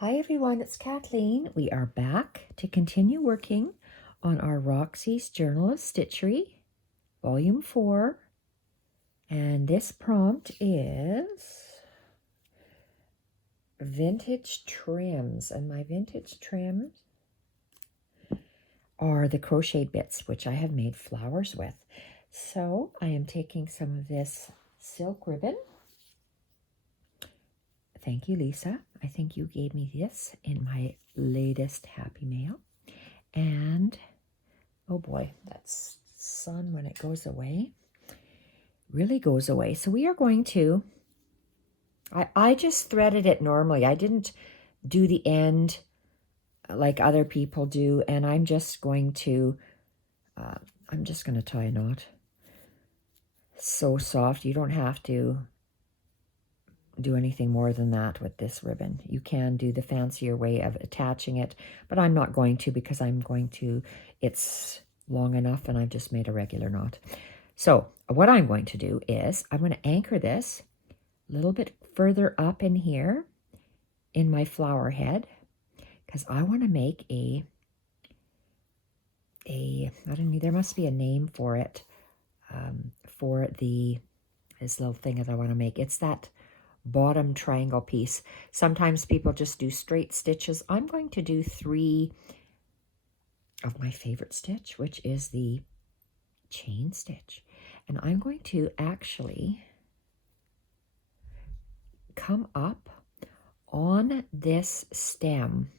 Hi everyone, it's Kathleen. We are back to continue working on our Roxys Journal of Stitchery, Volume 4. And this prompt is vintage trims. And my vintage trims are the crocheted bits, which I have made flowers with. So I am taking some of this silk ribbon. Thank you, Lisa. I think you gave me this in my latest Happy Mail. And oh boy, that sun, when it goes away, really goes away. So we are going to, I just threaded it normally. I didn't do the end like other people do. And I'm just going to tie a knot. So soft. You don't have to do anything more than that with this ribbon. You can do the fancier way of attaching it, but I'm not going to because it's long enough and I've just made a regular knot. So what I'm going to do is I'm going to anchor this a little bit further up in here in my flower head because I want to make I don't know, there must be a name for it, for this little thing that I want to make. It's that bottom triangle piece. Sometimes people just do straight stitches. I'm going to do 3 of my favorite stitch, which is the chain stitch. And I'm going to actually come up on this stem.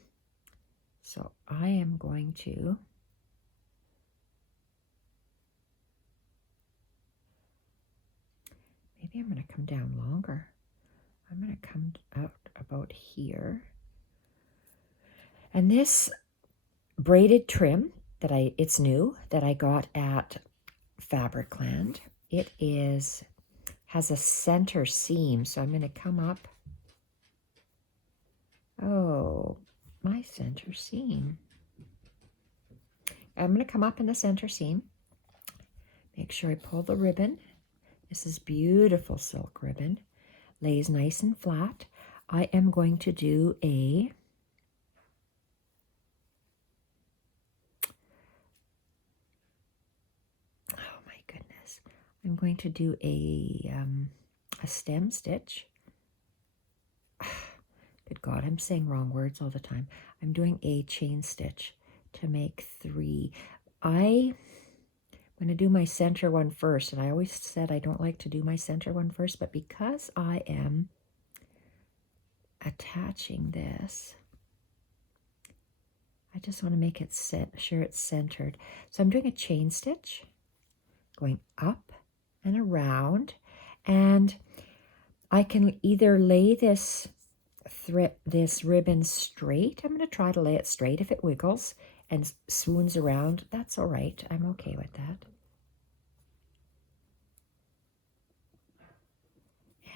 So I am going to maybe I'm going to come down longer. I'm going to come out about here. And this braided trim it's new, that I got at Fabricland. It has a center seam, so I'm going to come up. Oh, my center seam. I'm going to come up in the center seam. Make sure I pull the ribbon. This is beautiful silk ribbon. Lays nice and flat. I am going to do oh my goodness. I'm going to do a stem stitch. Good God, I'm saying wrong words all the time. I'm doing a chain stitch to make 3. I'm going to do my center one first, and I always said I don't like to do my center one first, but because I am attaching this, I just want to make it sure it's centered. So I'm doing a chain stitch, going up and around, and I can either lay this ribbon straight. I'm going to try to lay it straight. If it wiggles and swoons around, that's all right. I'm okay with that.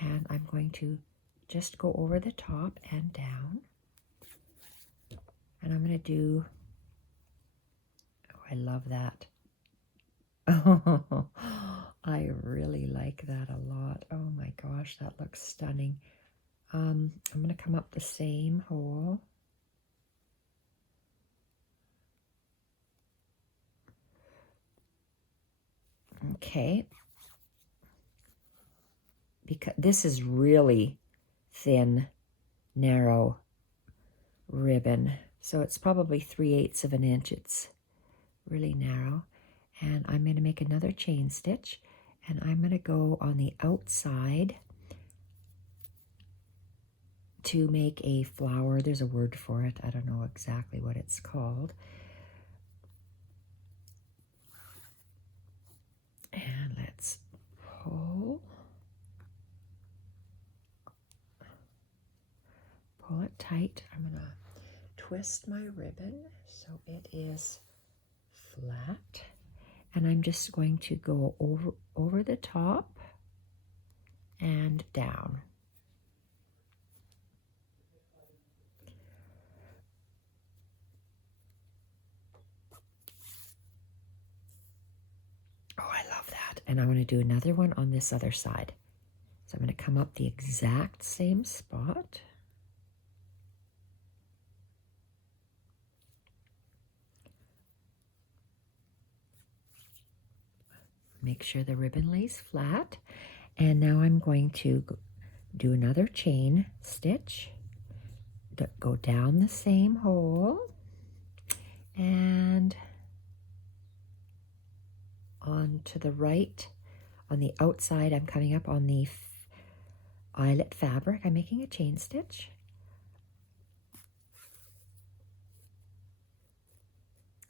And I'm going to just go over the top and down. And I'm going to do, oh, I love that. Oh, I really like that a lot. Oh my gosh, that looks stunning. I'm going to come up the same hole. Okay. Because this is really thin, narrow ribbon. So it's probably 3/8 of an inch. It's really narrow. And I'm going to make another chain stitch. And I'm going to go on the outside to make a flower. There's a word for it. I don't know exactly what it's called. And let's pull it tight. I'm going to twist my ribbon so it is flat. And I'm just going to go over the top and down. Oh, I love that. And I'm going to do another one on this other side. So I'm going to come up the exact same spot. Make sure the ribbon lays flat. And now I'm going to do another chain stitch, go down the same hole, and on to the right, on the outside, I'm coming up on the eyelet fabric. I'm making a chain stitch.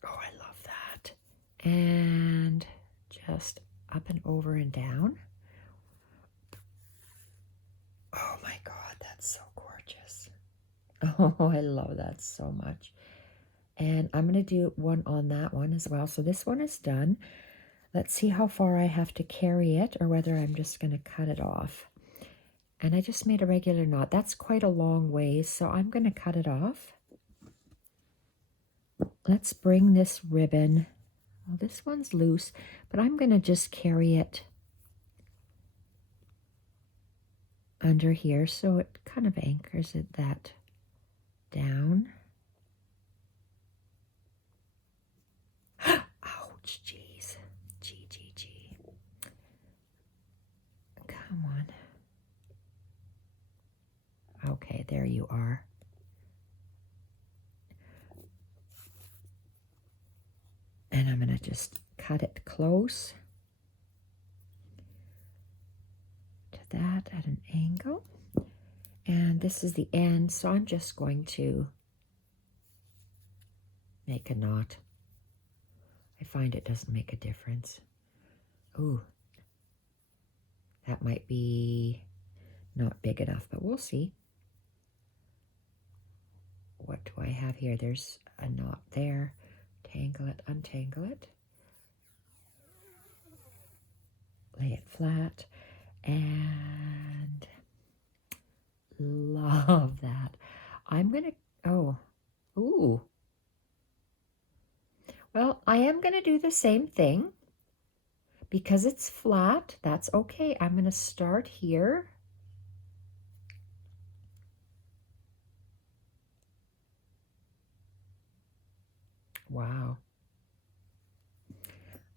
Oh, I love that. And just up and over and down. Oh my God, that's so gorgeous. Oh, I love that so much. And I'm going to do one on that one as well. So this one is done. Let's see how far I have to carry it or whether I'm just going to cut it off. And I just made a regular knot. That's quite a long ways, so I'm going to cut it off. Let's bring this ribbon. Well, this one's loose, but I'm going to just carry it under here so it kind of anchors it that down. Ouch, jeez. Gee. Come on. Okay, there you are. And I'm going to just cut it close to that at an angle. And this is the end, so I'm just going to make a knot. I find it doesn't make a difference. Ooh, that might be not big enough, but we'll see. What do I have here? There's a knot there. Tangle it, untangle it. Lay it flat. And love that. I'm going to, ooh. Well, I am going to do the same thing. Because it's flat, that's okay. I'm going to start here. Wow.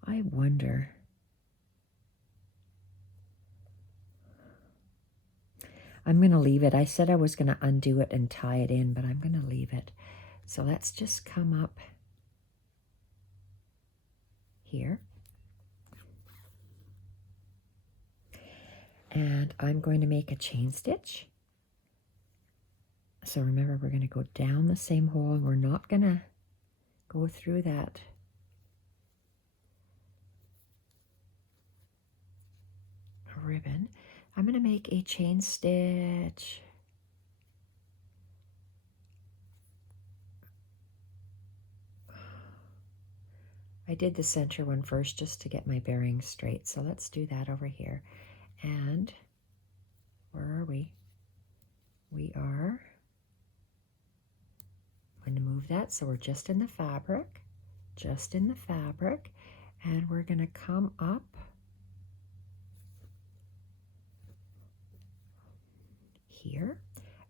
I wonder. I'm going to leave it. I said I was going to undo it and tie it in, but I'm going to leave it. So let's just come up here. And I'm going to make a chain stitch. So remember, we're going to go down the same hole, and we're not going to go through that ribbon. I'm going to make a chain stitch. I did the center one first just to get my bearings straight. So let's do that over here. And where are we? We are going to move that. So we're just in the fabric, and we're going to come up here,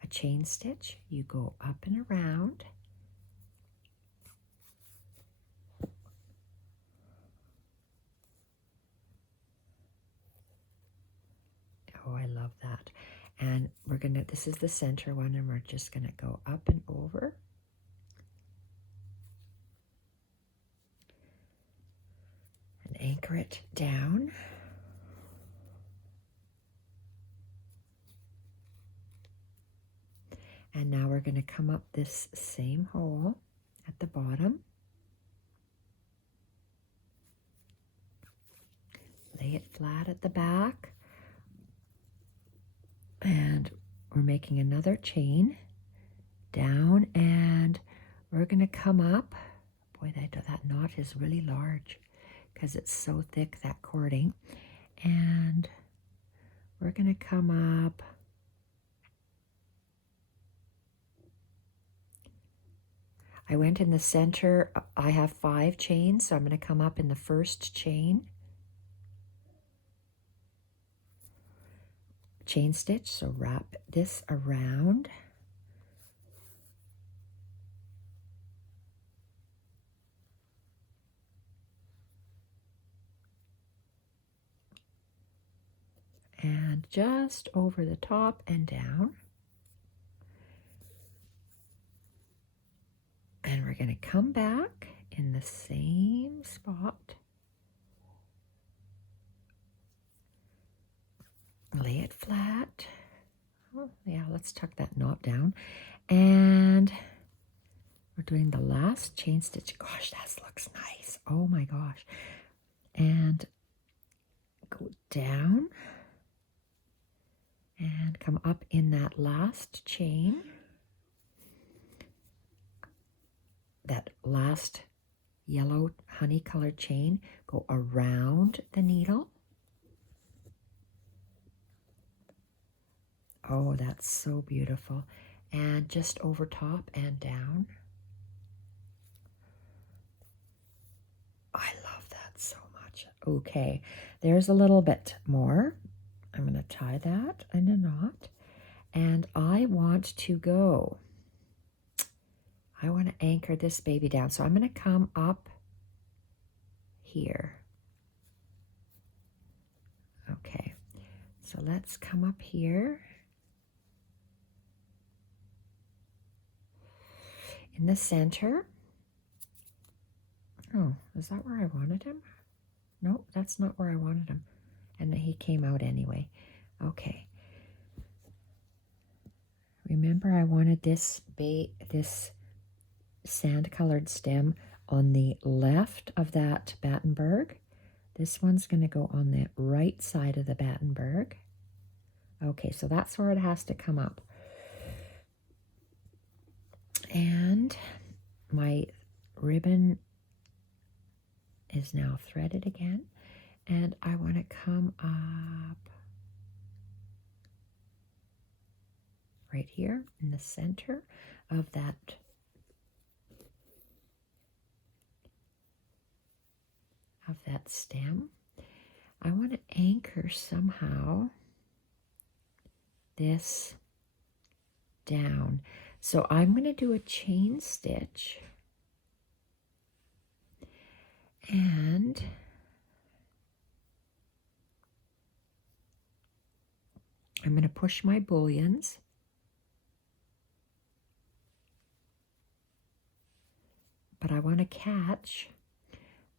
a chain stitch. You go up and around. Oh, I love that. And we're going to, this is the center one, and we're just going to go up and over. And anchor it down. And now we're going to come up this same hole at the bottom. Lay it flat at the back. And we're making another chain down, and we're going to come up. Boy, that knot is really large because it's so thick, that cording. And we're going to come up. I went in the center. I have 5 chains, so I'm going to come up in the first chain. Chain stitch, so wrap this around. and just over the top and down. And we're going to come back in the same spot. Lay it flat. Oh, yeah, let's tuck that knot down. And we're doing the last chain stitch. Gosh, that looks nice. Oh my gosh. And go down and come up in that last chain. That last yellow honey colored chain, go around the needle. Oh, that's so beautiful. And just over top and down. I love that so much. Okay, there's a little bit more. I'm going to tie that in a knot. And I want to anchor this baby down. So I'm going to come up here. Okay, so let's come up here. In the center. Oh, is that where I wanted him? No, that's not where I wanted him. And he came out anyway. Okay. Remember, I wanted this sand-colored stem on the left of that Battenberg. This one's going to go on the right side of the Battenberg. Okay, so that's where it has to come up. And my ribbon is now threaded again. And I want to come up right here in the center of that stem. I want to anchor somehow this down. So I'm going to do a chain stitch, and I'm going to push my bullions, but I want to catch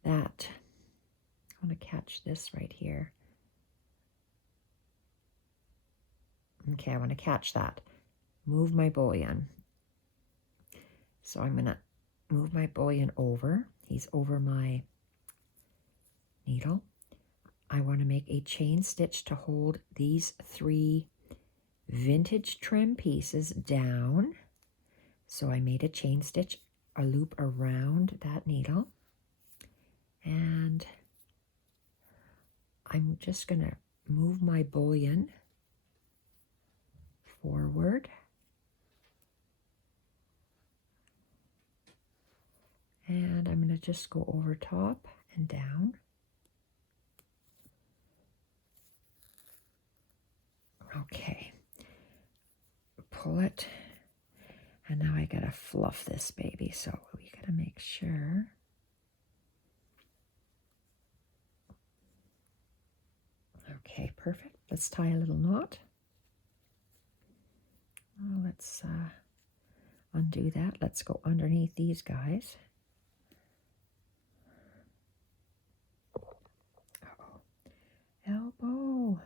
that. I want to catch this right here. Okay, I want to catch that. Move my bullion. So I'm going to move my bullion over. He's over my needle. I want to make a chain stitch to hold these 3 vintage trim pieces down. So I made a chain stitch, a loop around that needle. And I'm just going to move my bullion forward. And I'm going to just go over top and down. Okay. Pull it. And now I got to fluff this baby. So we got to make sure. Okay, perfect. Let's tie a little knot. Oh, let's undo that. Let's go underneath these guys. Uh-oh. Elbow.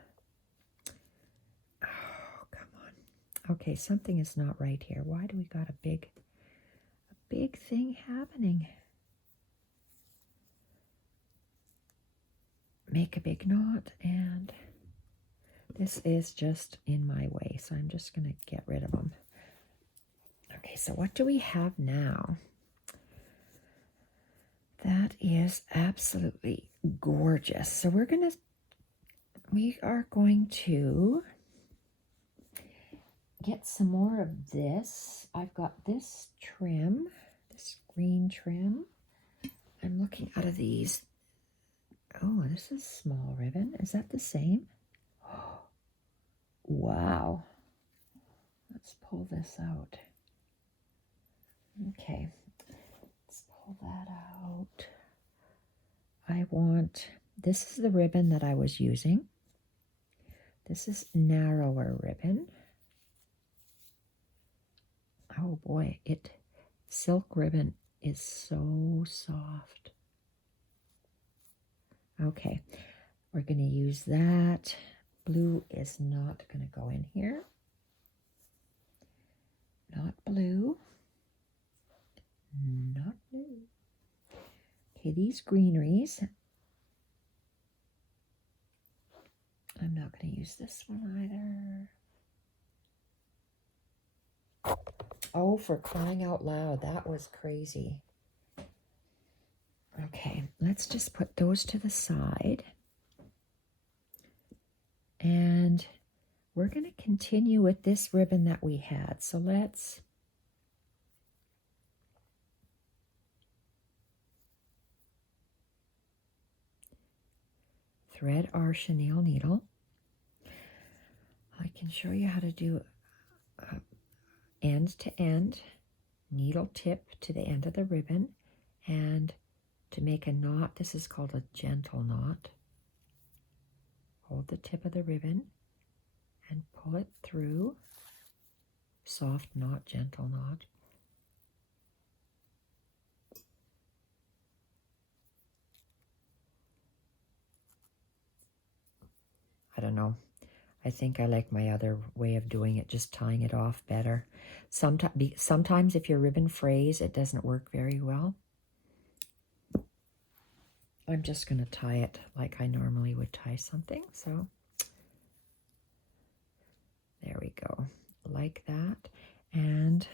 Oh, come on. Okay, something is not right here. Why do we got a big thing happening? Make a big knot, and this is just in my way, so I'm just going to get rid of them. Okay, so what do we have now? That is absolutely gorgeous. So we are going to get some more of this. I've got this trim, this green trim. I'm looking out of these. Oh, this is small ribbon. Is that the same? Oh, wow. Let's pull this out. Okay, let's pull that out. This is the ribbon that I was using This is narrower ribbon. Oh boy, silk ribbon is so soft. Okay, we're going to use that. Blue is not going to go in here. Not blue. Not blue. Okay, these greeneries. I'm not going to use this one either. Oh, for crying out loud, that was crazy. Okay, let's just put those to the side. And we're going to continue with this ribbon that we had. So let's thread our chenille needle. I can show you how to do end to end, needle tip to the end of the ribbon, and to make a knot, this is called a gentle knot. Hold the tip of the ribbon and pull it through. Soft knot, gentle knot. I don't know. I think I like my other way of doing it, just tying it off better. Sometimes if your ribbon frays, it doesn't work very well. I'm just going to tie it like I normally would tie something. So there we go, like that. And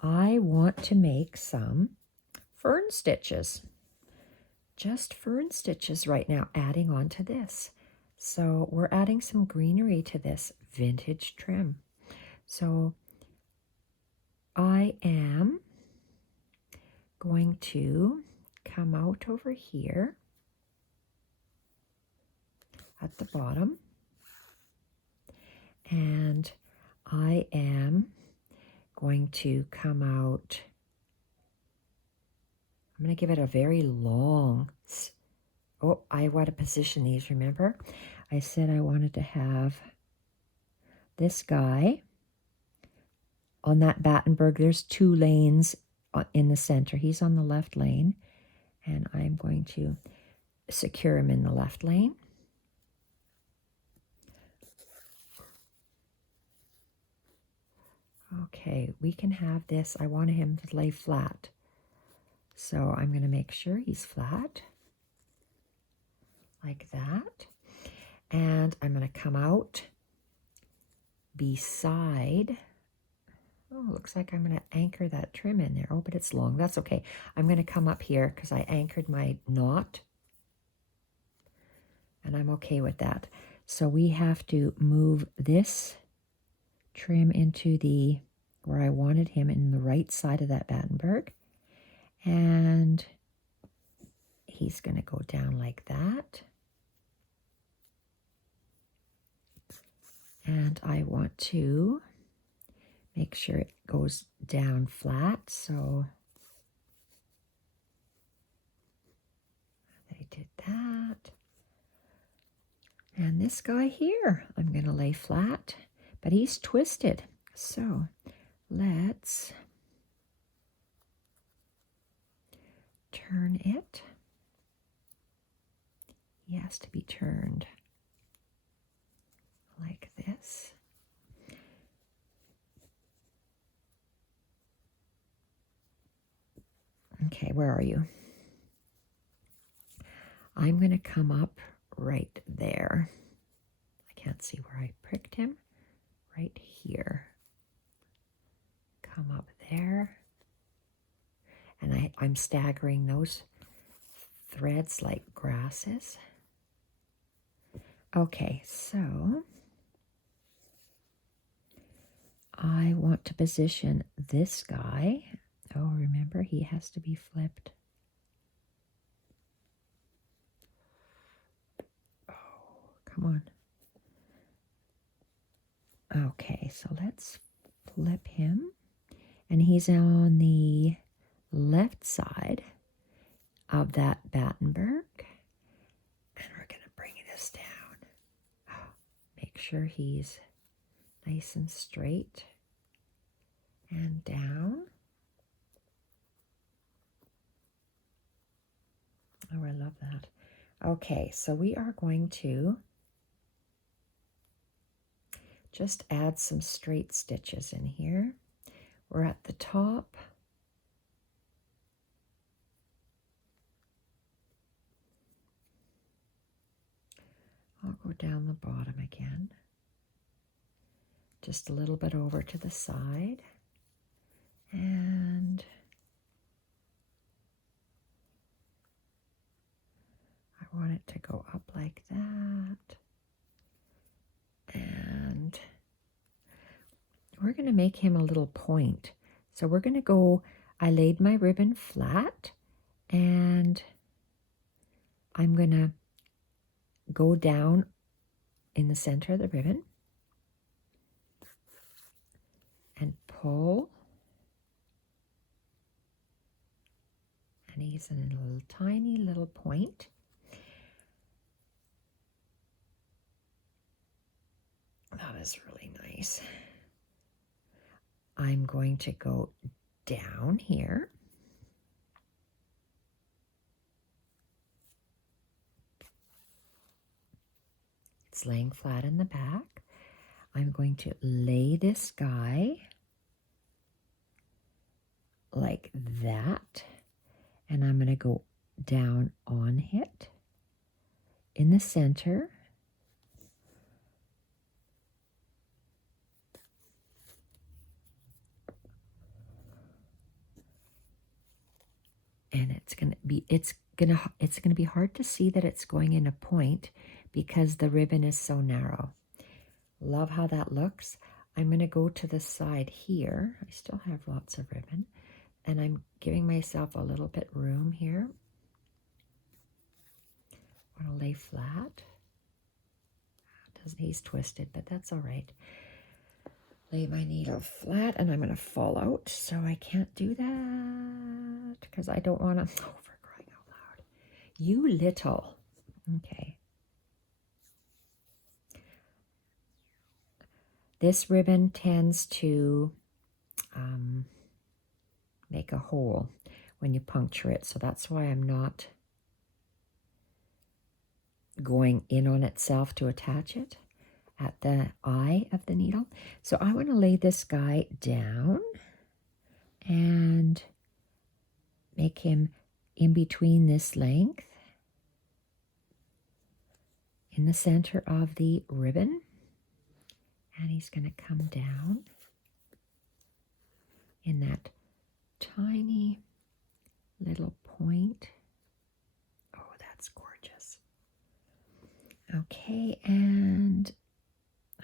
I want to make some fern stitches. Just fern stitches right now, adding on to this. So we're adding some greenery to this vintage trim. So I am going to come out over here at the bottom, and I am going to come out, I'm going to give it a very long, oh, I want to position these, remember? I said I wanted to have this guy on that Battenberg. There's 2 lanes in the center. He's on the left lane, and I'm going to secure him in the left lane. Okay, we can have this. I want him to lay flat. So I'm going to make sure he's flat, like that. And I'm going to come out beside. Oh, looks like I'm going to anchor that trim in there. Oh, but it's long. That's okay. I'm going to come up here because I anchored my knot. And I'm okay with that. So we have to move this trim into where I wanted him, in the right side of that Battenberg. And he's going to go down like that. And I want to make sure it goes down flat. So I did that. And this guy here, I'm going to lay flat, but he's twisted. So let's turn it. He has to be turned like this. Okay, where are you? I'm going to come up right there. I can't see where I pricked him. Right here. Come up there. And I'm staggering those threads like grasses. Okay, so I want to position this guy. Oh, remember, he has to be flipped. Oh, come on. Okay, so let's flip him. And he's on the left side of that Battenberg. And we're going to bring this down. Make sure he's nice and straight and down. Oh, I love that. Okay, so we are going to just add some straight stitches in here. We're at the top. I'll go down the bottom again. Just a little bit over to the side. And I want it to go up like that. And we're going to make him a little point. So we're going to go, I laid my ribbon flat, and I'm going to go down in the center of the ribbon and pull. And he's in a little tiny little point. That is really nice. I'm going to go down here. It's laying flat in the back. I'm going to lay this guy like that, and I'm going to go down on it in the center. And it's going to be hard to see that it's going in a point because the ribbon is so narrow. Love how that looks. I'm going to go to the side here. I still have lots of ribbon, and I'm giving myself a little bit room here. I want to lay flat. He's twisted, but that's all right. Lay my needle flat, and I'm going to fall out, so I can't do that because I don't want to, oh, for crying out loud. You little. Okay. This ribbon tends to make a hole when you puncture it, so that's why I'm not going in on itself to attach it at the eye of the needle. So I want to lay this guy down and make him in between this length in the center of the ribbon. And he's going to come down in that tiny little point. Oh, that's gorgeous. Okay, and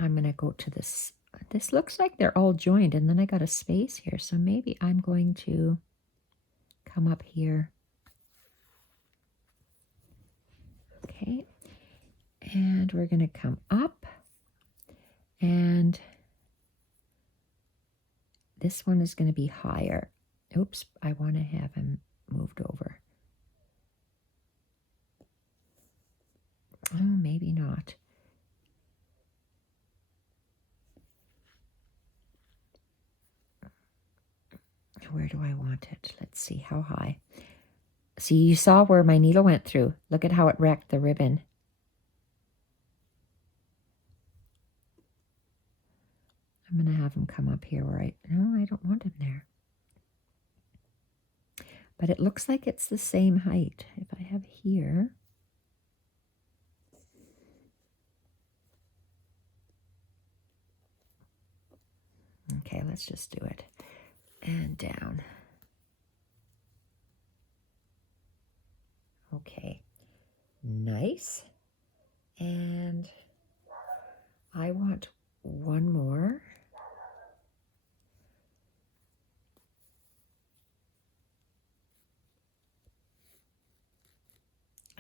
I'm going to go to this. This looks like they're all joined, and then I got a space here, so maybe I'm going to come up here. Okay, and we're going to come up, and this one is going to be higher. Oops, I want to have him moved over. Oh, maybe not. Where do I want it? Let's see, how high? See, you saw where my needle went through. Look at how it wrecked the ribbon. I'm going to have him come up here where no, I don't want him there. But it looks like it's the same height. If I have here, okay, let's just do it. And down. Okay, nice. And I want one more.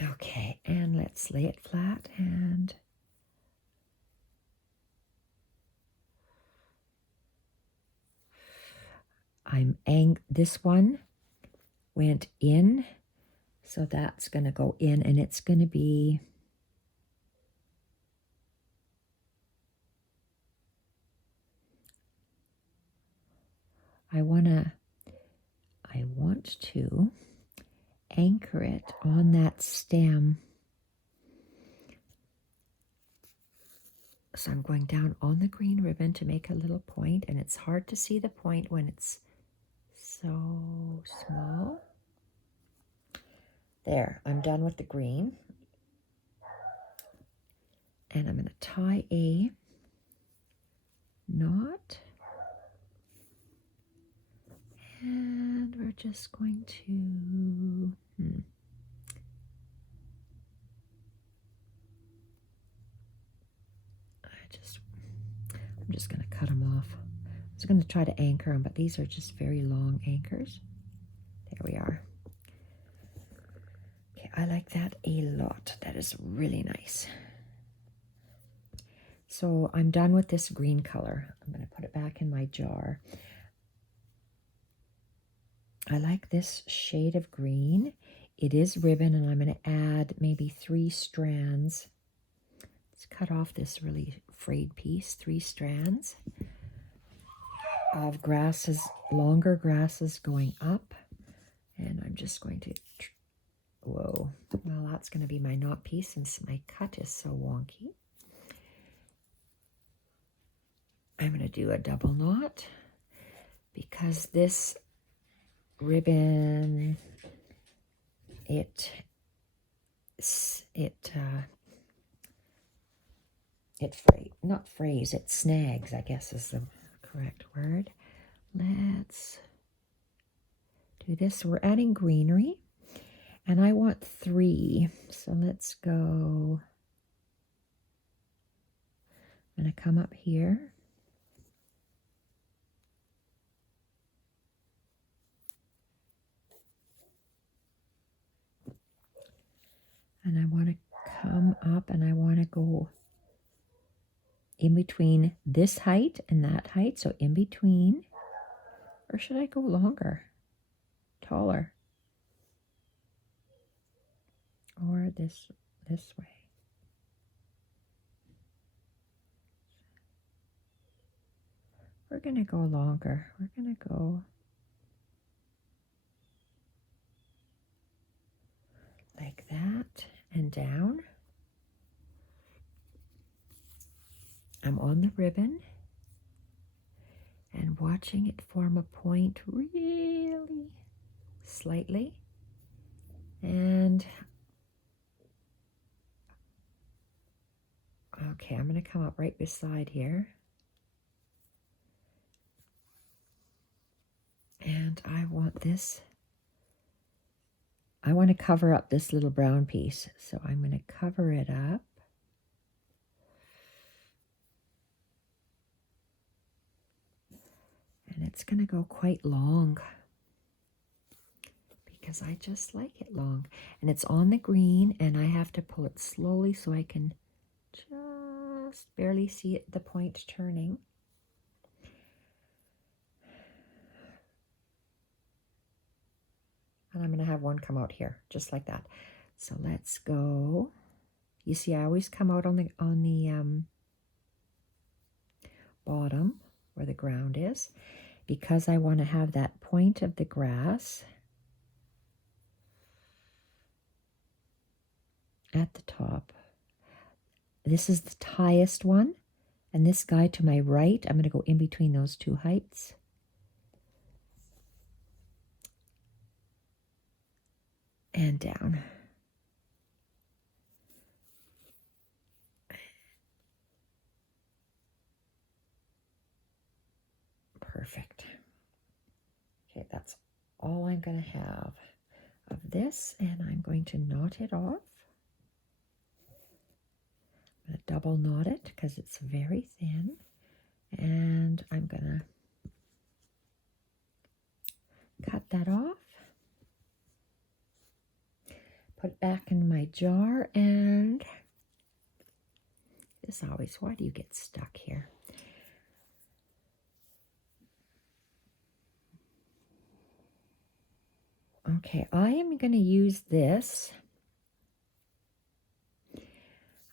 Okay, and let's lay it flat, and this one went in, so that's going to go in, and it's going to be I want to anchor it on that stem. So I'm going down on the green ribbon to make a little point, and it's hard to see the point when it's so small. There, I'm done with the green. And I'm going to tie a knot. And we're just going to, I'm just going to cut them off. I was going to try to anchor them, but these are just very long anchors. There we are. Okay, I like that a lot. That is really nice. So I'm done with this green color. I'm going to put it back in my jar. I like this shade of green. It is ribbon, and I'm going to add maybe 3 strands. Let's cut off this really frayed piece, 3 strands of grasses, longer grasses going up. And I'm just going to, whoa, well, that's going to be my knot piece since my cut is so wonky. I'm going to do a double knot because this ribbon, it not frays, it snags, I guess is the correct word. Let's do this. We're adding greenery, and I want 3. So let's go. I'm going to come up here. And I want to come up, and I want to go in between this height and that height. So in between, or should I go longer, taller, or this way? We're going to go longer. We're going to go like that and down. I'm on the ribbon and watching it form a point really slightly. And okay, I'm going to come up right beside here. And I want this, I want to cover up this little brown piece. So I'm going to cover it up. And it's going to go quite long because I just like it long. And it's on the green, and I have to pull it slowly so I can just barely see it, the point turning. And I'm going to have one come out here, just like that. So let's go. You see, I always come out on the bottom where the ground is, because I want to have that point of the grass at the top. This is the highest one, and this guy to my right, I'm going to go in between those 2 heights. And down. Perfect. Okay, that's all I'm going to have of this, and I'm going to knot it off. I'm going to double knot it because it's very thin, and I'm going to cut that off, put it back in my jar, and this always, why do you get stuck here? Okay, I am going to use this.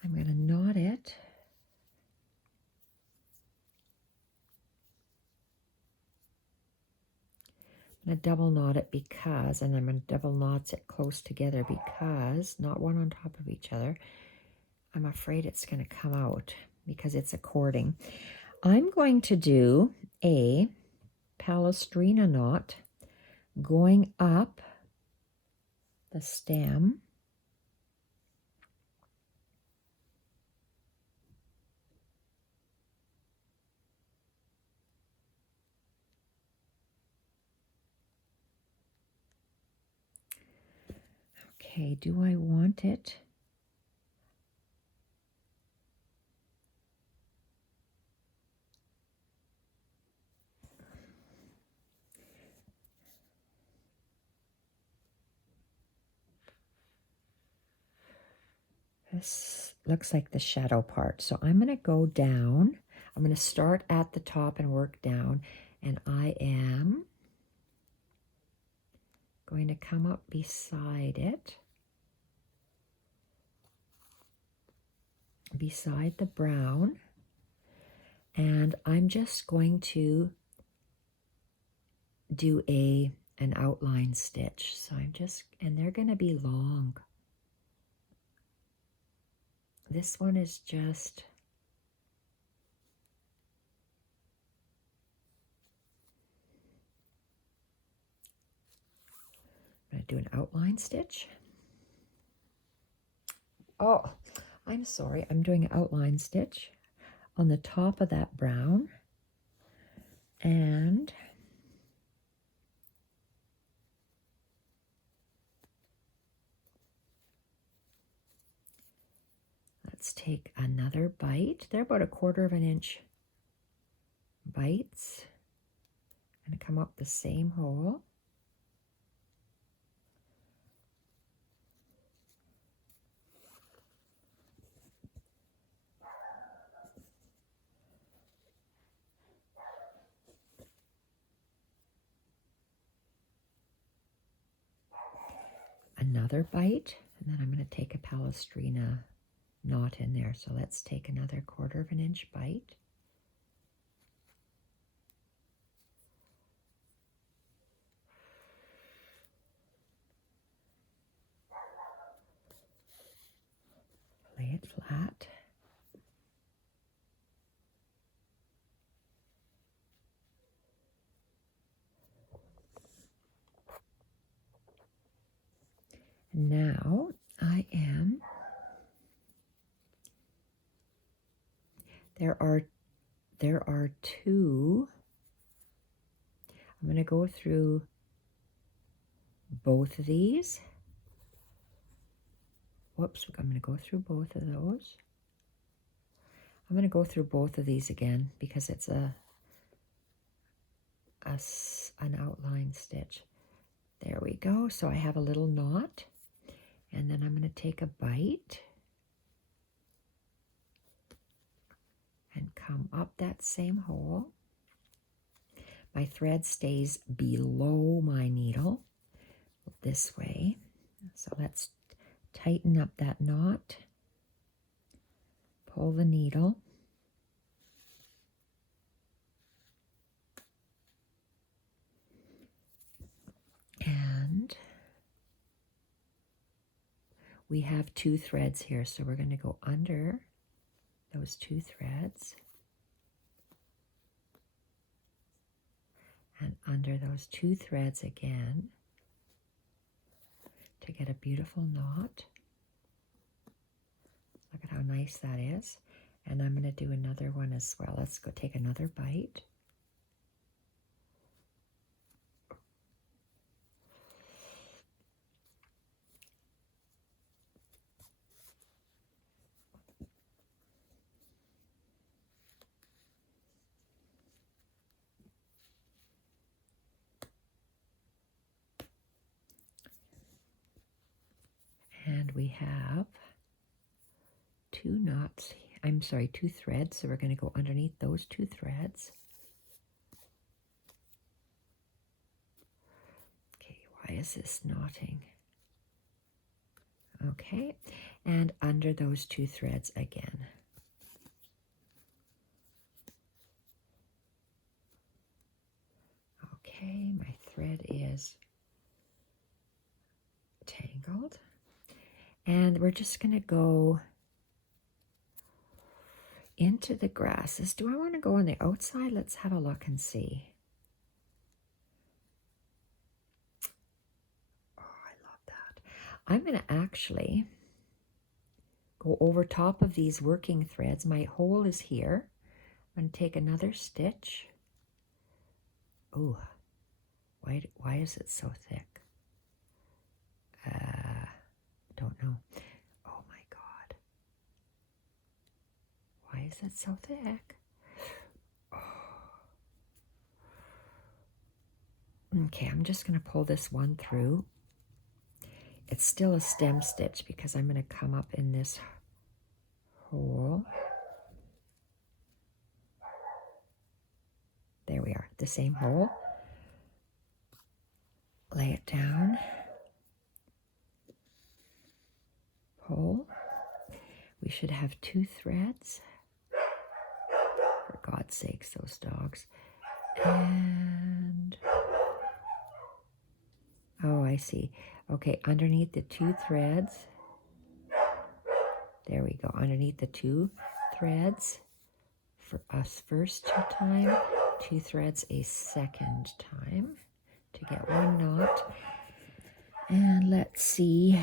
I'm going to knot it. I'm going to double knot it because, and I'm going to double knots it close together because, not one on top of each other, I'm afraid it's going to come out because it's a cording. I'm going to do a palestrina knot going up the stem. Okay, do I want it? This looks like the shadow part. So I'm going to go down. I'm going to start at the top and work down. And I am going to come up beside it, beside the brown. And I'm just going to do an outline stitch. So I'm just, and they're going to be long. This one is just, I'm going to do an outline stitch. Oh, I'm sorry. I'm doing an outline stitch on the top of that brown. And let's take another bite. They're about 1/4 of an inch bites. I'm going to come up the same hole. Another bite, and then I'm going to take a palestrina knot in there. So let's take another 1/4 of an inch bite. Lay it flat. Now I am, there are two, I'm going to go through both of these. Whoops, I'm going to go through both of those. I'm going to go through both of these again because it's an outline stitch. There we go. So I have a little knot, and then I'm going to take a bite and come up that same hole. My thread stays below my needle this way. So let's tighten up that knot, pull the needle, and we have 2 threads here. So we're going to go under those 2 threads and under those 2 threads again to get a beautiful knot. Look at how nice that is. And I'm going to do another one as well. Let's go take another bite. And we have 2 knots, I'm sorry, 2 threads. So we're going to go underneath those 2 threads. Okay, why is this knotting? Okay, and under those 2 threads again. Okay, my thread is tangled. And we're just going to go into the grasses. Do I want to go on the outside? Let's have a look and see. Oh, I love that. I'm going to actually go over top of these working threads. My hole is here. I'm going to take another stitch. Oh, why is it so thick? Don't know. Oh my God. Why is it so thick? Oh. Okay, I'm just going to pull this one through. It's still a stem stitch because I'm going to come up in this hole. There we are, the same hole. Lay it down. Pull. We should have 2 threads. For God's sakes, those dogs. And, oh, I see. Okay, underneath the 2 threads. There we go, underneath the 2 threads. For us first time, 2 threads a second time to get 1 knot. And let's see.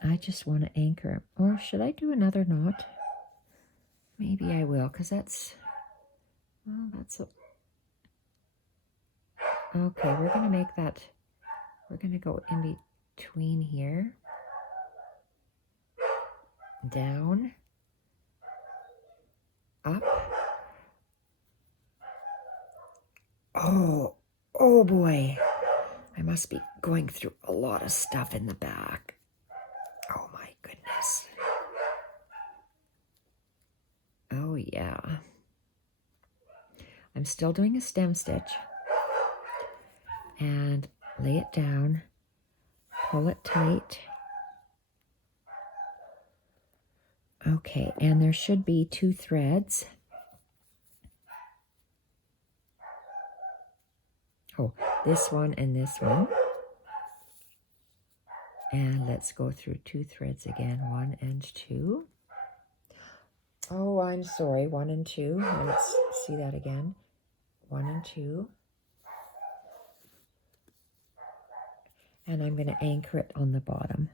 I just want to anchor. Or should I do another knot? Maybe I will, because that's, well, that's a, okay, we're going to make that, we're going to go in between here. Down. Up. Oh boy. I must be going through a lot of stuff in the back. Oh my goodness. Oh yeah. I'm still doing a stem stitch. And lay it down. Pull it tight. Okay, and there should be 2 threads. Oh, this one and this one. And let's go through 2 threads again, 1 and 2. Oh, I'm sorry, 1 and 2. Let's see that again. 1 and 2. And I'm going to anchor it on the bottom.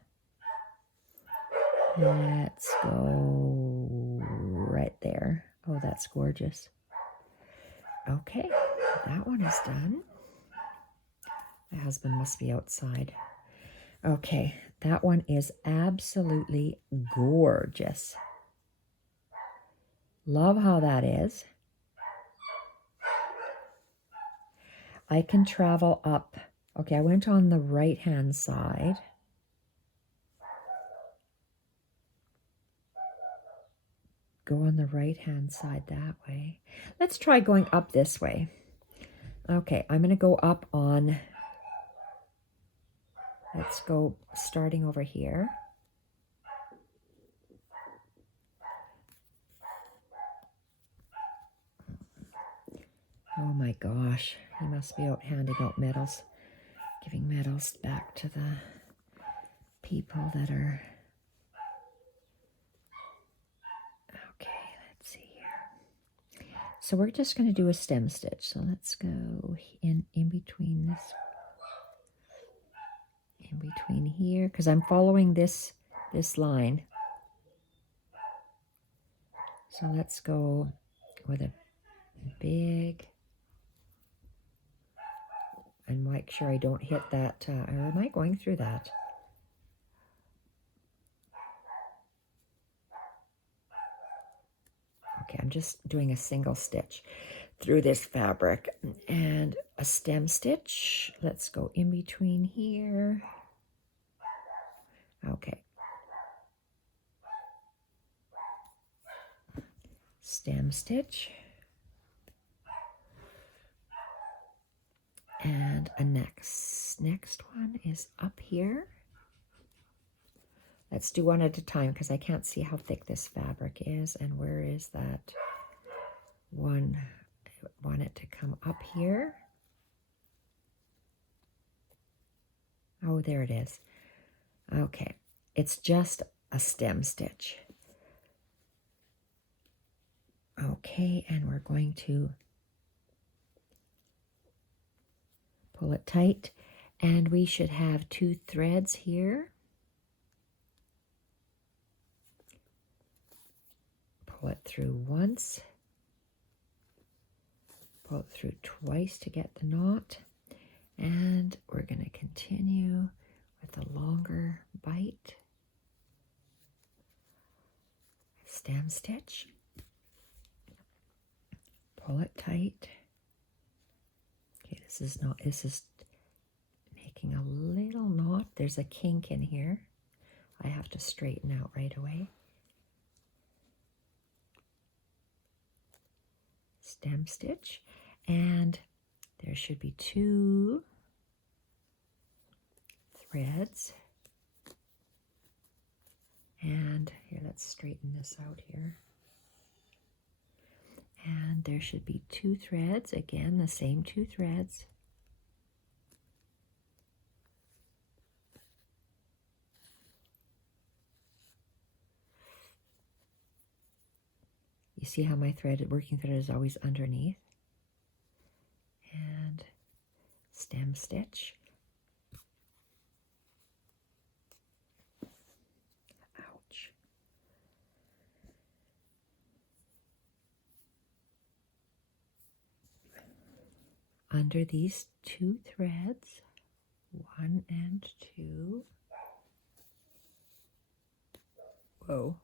Let's go right there. Oh, that's gorgeous. Okay, that one is done. My husband must be outside. Okay, that one is absolutely gorgeous. Love how that is. I can travel up. Okay, I went on the right-hand side. Go on the right-hand side that way. Let's try going up this way. Okay, I'm going to go up on, let's go starting over here. Oh my gosh, he must be out handing out medals, giving medals back to the people that are, okay, let's see here. So we're just going to do a stem stitch. So let's go in between this, in between here, because I'm following this line. So let's go with a big, and make sure I don't hit that, or am I going through that? Okay, I'm just doing a single stitch through this fabric and a stem stitch. Let's go in between here. Okay. Stem stitch. And a next one is up here. Let's do one at a time because I can't see how thick this fabric is. And where is that one? I want it to come up here. Oh, there it is. Okay, it's just a stem stitch. Okay, and we're going to pull it tight, and we should have 2 threads here. Pull it through once, pull it through twice to get the knot, and we're going to continue with a longer bite. Stem stitch, pull it tight. Okay, this is making a little knot. There's a kink in here. I have to straighten out right away. Stem stitch, and there should be 2 threads. And here, let's straighten this out here. And there should be 2 threads, again, the same 2 threads. You see how my working thread is always underneath? And stem stitch. Ouch. Under these 2 threads, 1 and 2. Whoa.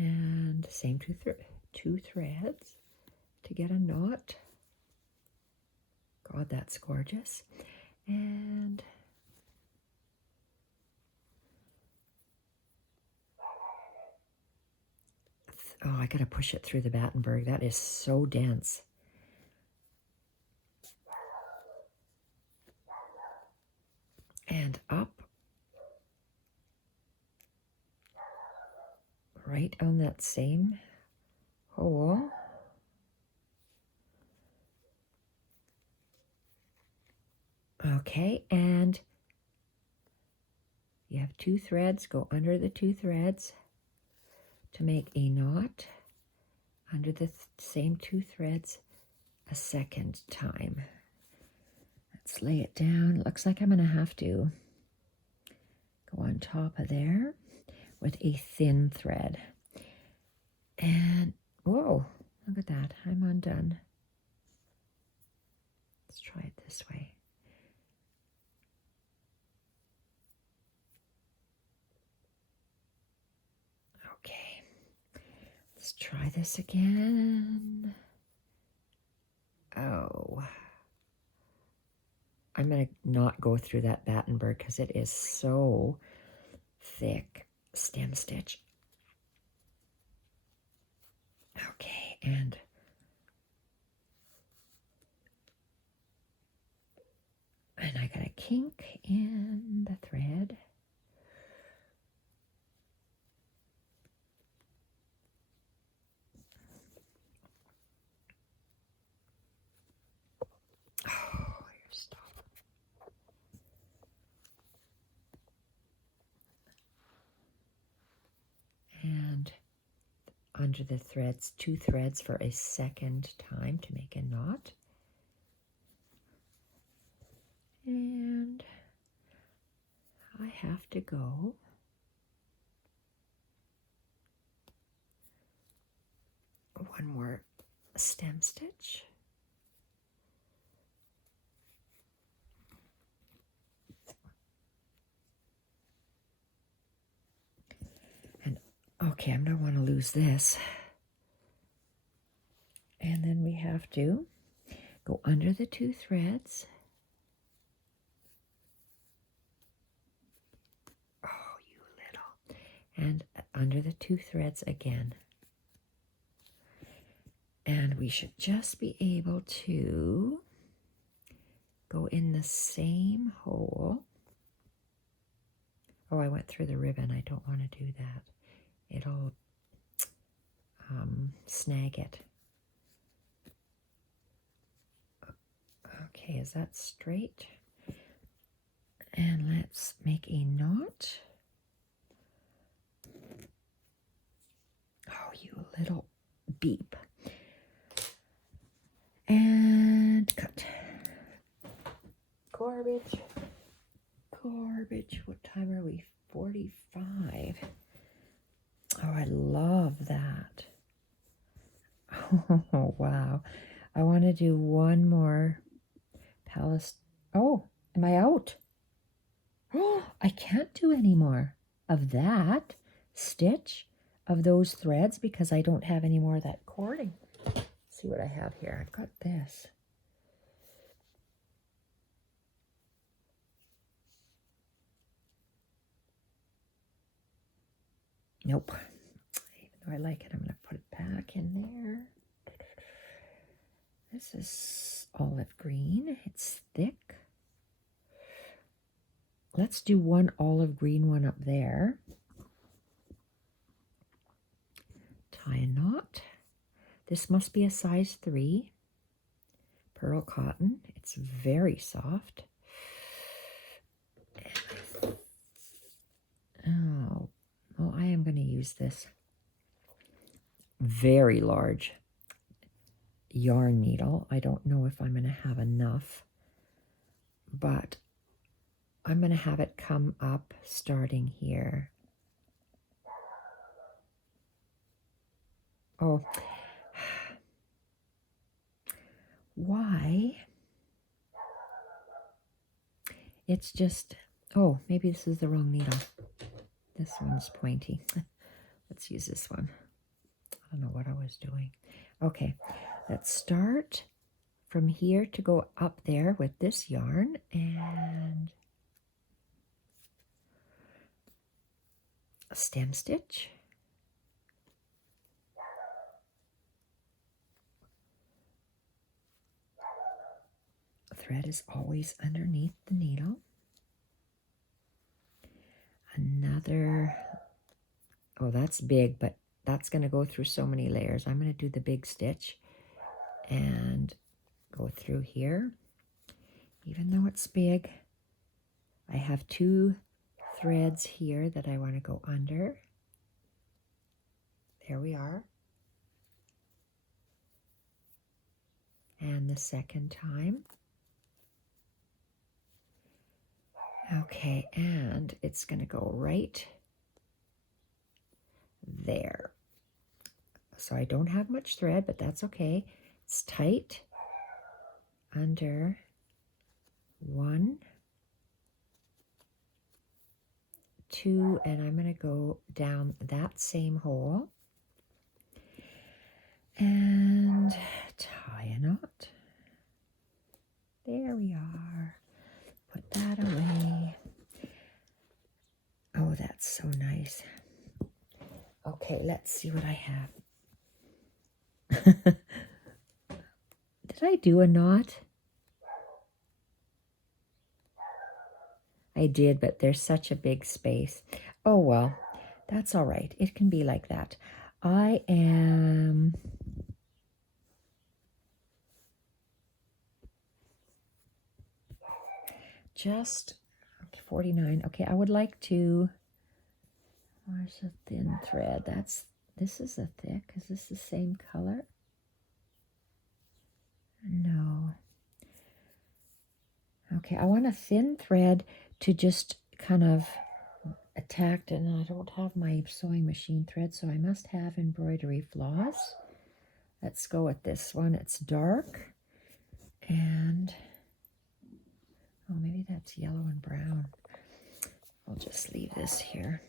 And same 2 threads to get a knot. God, that's gorgeous. And oh, I gotta push it through the Battenberg. That is so dense. And up. Right on that same hole. Okay, and you have 2 threads. Go under the 2 threads to make a knot under the same 2 threads a second time. Let's lay it down. Looks like I'm going to have to go on top of there with a thin thread. And whoa, look at that. I'm undone. Let's try it this way. Okay, let's try this again. Oh, I'm going to not go through that Battenberg because it is so thick. Stem stitch. Okay, and I got a kink in the thread. Oh, you're stuck. And under the threads, 2 threads for a second time to make a knot. And I have to go one more stem stitch. And okay, I don't want to lose this. And then we have to go under the 2 threads. Oh, you little. And under the 2 threads again. And we should just be able to go in the same hole. Oh, I went through the ribbon. I don't want to do that. It'll snag it. Okay, is that straight? And let's make a knot. Oh, you little beep. And cut. Garbage. Garbage. What time are we? 45. Oh, I love that. Oh, wow. I want to do one more Palace. Oh, am I out? Oh, I can't do any more of that stitch of those threads because I don't have any more of that cording. Let's see what I have here. I've got this. Nope. Even though I like it, I'm going to put it back in there. This is olive green. It's thick. Let's do one olive green one up there. Tie a knot. This must be a size 3. Pearl cotton. It's very soft. Oh, well, I am going to use this very large yarn needle. I don't know if I'm going to have enough, but I'm going to have it come up starting here. Oh, why? It's just, oh, maybe this is the wrong needle. This one's pointy. Let's use this one. I don't know what I was doing. Okay, let's start from here to go up there with this yarn and a stem stitch. Thread is always underneath the needle. Another, oh, that's big, but that's going to go through so many layers. I'm going to do the big stitch and go through here. Even though it's big, I have 2 threads here that I want to go under. There we are. And the second time. Okay, and it's going to go right there. So I don't have much thread, but that's okay. It's tight under 1, 2, and I'm going to go down that same hole and tie a knot. There we are. Put that away. Oh, that's so nice. Okay, let's see what I have. Did I do a knot? I did, but there's such a big space. Oh, well, that's all right. It can be like that. I am... just 49. Okay, I would like to... Where's the thin thread? This is a thick. Is this the same color? No. Okay, I want a thin thread to just kind of attack, and I don't have my sewing machine thread, so I must have embroidery floss. Let's go with this one. It's dark, and oh, maybe that's yellow and brown. I'll just leave this here.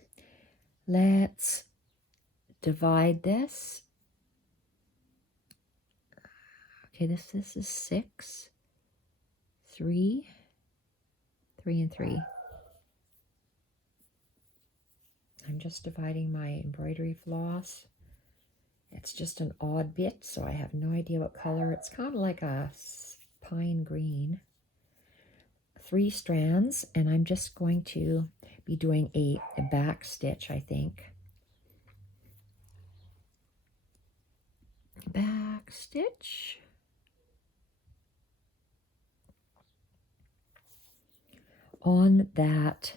Let's divide this. Okay, this is 6, 3, 3 and 3. I'm just dividing my embroidery floss. It's just an odd bit, so I have no idea what color. It's kind of like a pine green. 3 strands, and I'm just going to, be doing a back stitch, I think. Back stitch. On that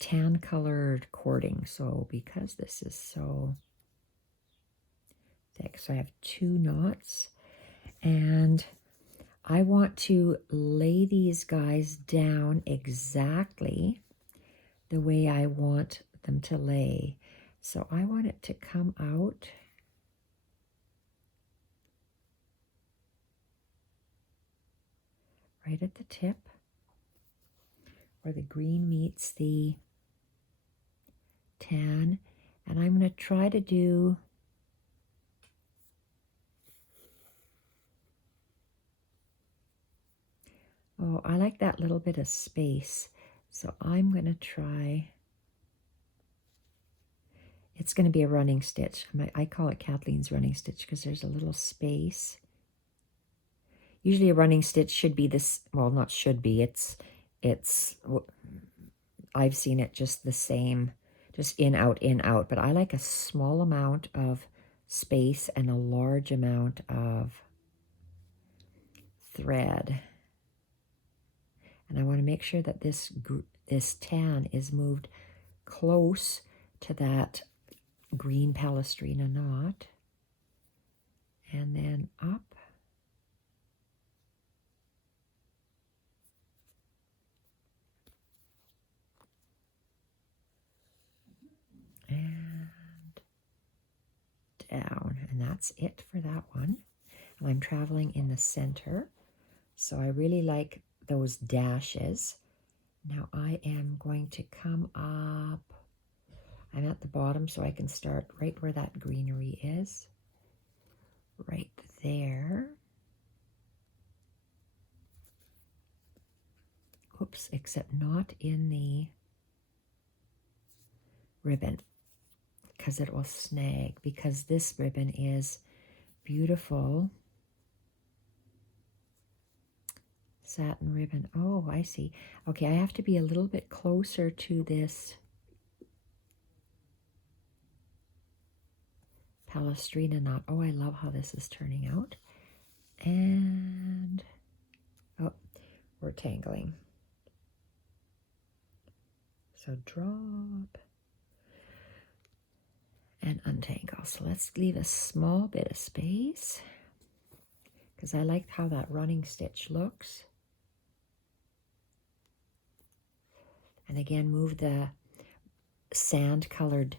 tan colored cording. So because this is so thick, so I have 2 knots, and I want to lay these guys down exactly the way I want them to lay. So I want it to come out right at the tip where the green meets the tan, and I'm going to try to do I like that little bit of space, so I'm going to try. It's going to be a running stitch. I call it Kathleen's running stitch because there's a little space. Usually a running stitch should be this, well, not should be, it's I've seen it just the same, just in, out, but I like a small amount of space and a large amount of thread. And I want to make sure that this tan is moved close to that green Palestrina knot, and then up. And down, and that's it for that one. And I'm traveling in the center, so I really like those dashes. Now I am going to come up. I'm at the bottom, so I can start right where that greenery is, right there. Oops, except not in the ribbon, because it will snag, because this ribbon is beautiful satin ribbon. Oh, I see. Okay, I have to be a little bit closer to this Palestrina knot. Oh, I love how this is turning out. And, oh, we're tangling. So drop and untangle. So let's leave a small bit of space because I like how that running stitch looks. And again, move the sand colored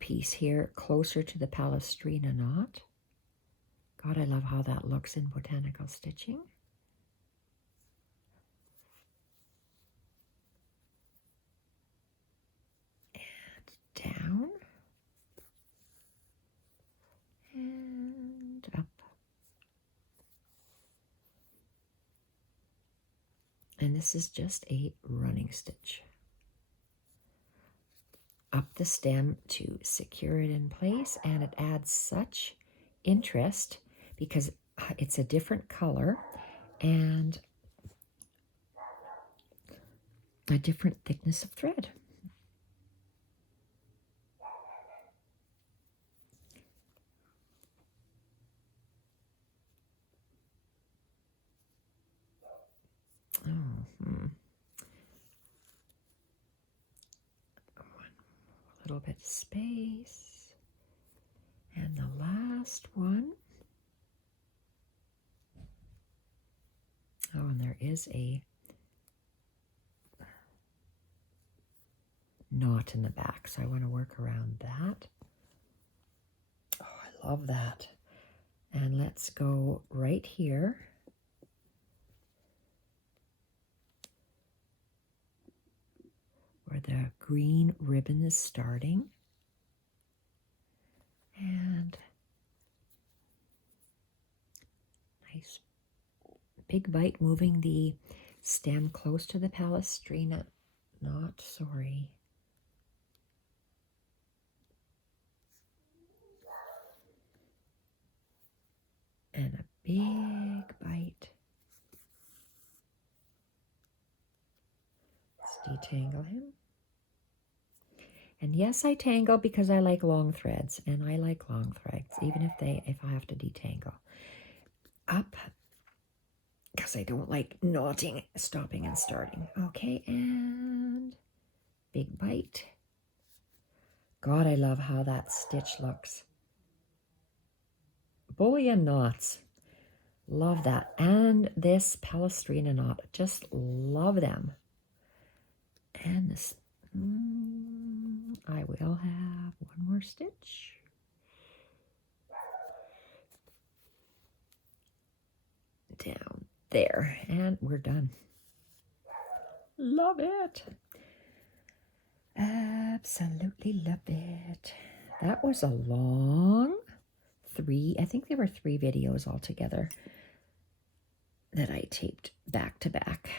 piece here closer to the Palestrina knot. God, I love how that looks in botanical stitching. And down. And up. And this is just a running stitch. Up the stem to secure it in place, and it adds such interest because it's a different color and a different thickness of thread. A little bit of space. And the last one. Oh, and there is a knot in the back, so I want to work around that. Oh, I love that. And let's go right here. Where the green ribbon is starting. And nice big bite, moving the stem close to the Palestrina knot, sorry. And a big bite. detangle him. And yes, I tangle because I like long threads, and I like long threads, even if I have to detangle. Up, because I don't like knotting, stopping and starting. Okay, and big bite. God, I love how that stitch looks. Bullion knots. Love that. And this Palestrina knot. Just love them. And this, I will have one more stitch. Down there. And we're done. Love it. Absolutely love it. That was a long I think there were 3 videos altogether that I taped back to back.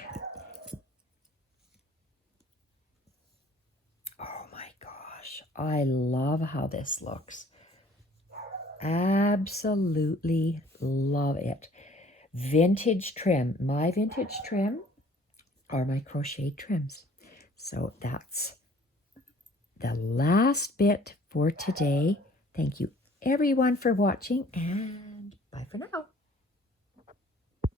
Oh my gosh, I love how this looks. Absolutely love it. Vintage trim. My vintage trim are my crocheted trims. So that's the last bit for today. Thank you everyone for watching, and bye for now.